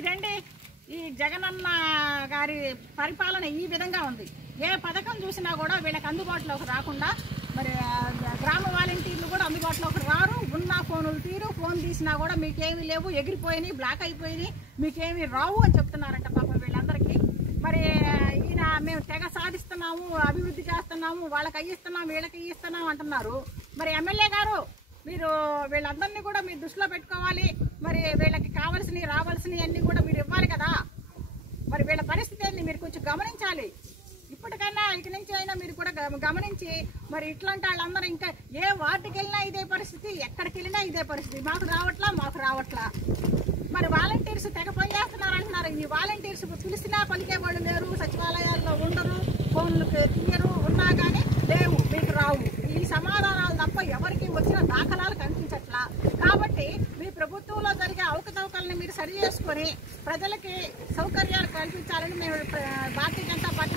ఇదండి ఈ జగనన్న గారి పరిపాలన ఈ విధంగా ఉంది. ఏ పథకం చూసినా కూడా వీళ్ళకి అందుబాటులోకి రాకుండా, మరి గ్రామ వాలంటీర్లు కూడా అందుబాటులోకి రారు. ఉన్న ఫోనులు తీరు, ఫోన్ తీసినా కూడా మీకేమీ లేవు, ఎగిరిపోయినాయి, బ్లాక్ అయిపోయినాయి, మీకేమీ రావు అని చెప్తున్నారంట పాపం వీళ్ళందరికీ. మరి ఈయన మేము తెగ సాధిస్తున్నాము, అభివృద్ధి చేస్తున్నాము, వాళ్ళకి అయ్యిస్తున్నాం, వీళ్ళకి ఇస్తున్నాం అంటున్నారు. మరి ఎమ్మెల్యే గారు మీరు వీళ్ళందరినీ కూడా మీరు దృష్టిలో పెట్టుకోవాలి. మరి వీళ్ళకి కావాల్సినవి రావాల్సినవి అన్నీ కూడా మీరు ఇవ్వాలి కదా. మరి వీళ్ళ పరిస్థితి ఏంటి మీరు కొంచెం గమనించాలి. ఇప్పటికైనా ఇక నుంచి అయినా మీరు కూడా గమనించి మరి ఇట్లాంటి వాళ్ళందరూ ఇంకా ఏ వార్డుకి వెళ్ళినా ఇదే పరిస్థితి, ఎక్కడికి వెళ్ళినా ఇదే పరిస్థితి, మాకు రావట్లా. మరి వాలంటీర్స్ తెగ పనిచేస్తున్నారు అంటున్నారు. ఈ వాలంటీర్స్ పిలిచినా పలికే వాళ్ళు లేరు, సచివాలయాల్లో ఉండరు, ఫోన్లు తీయరు, ఉన్నా కానీ లేవు, మీకు రావు. ఈ సమాధానాలు తప్ప ఎవరికి వచ్చిన దాఖలాలు కనిపించట్లా. కాబట్టి మీ ప్రభుత్వంలో జరిగే అవకతవకల్ని మీరు సరి చేసుకొని ప్రజలకి సౌకర్యాలు కల్పించాలని మేము భారతీయ జనతా పార్టీ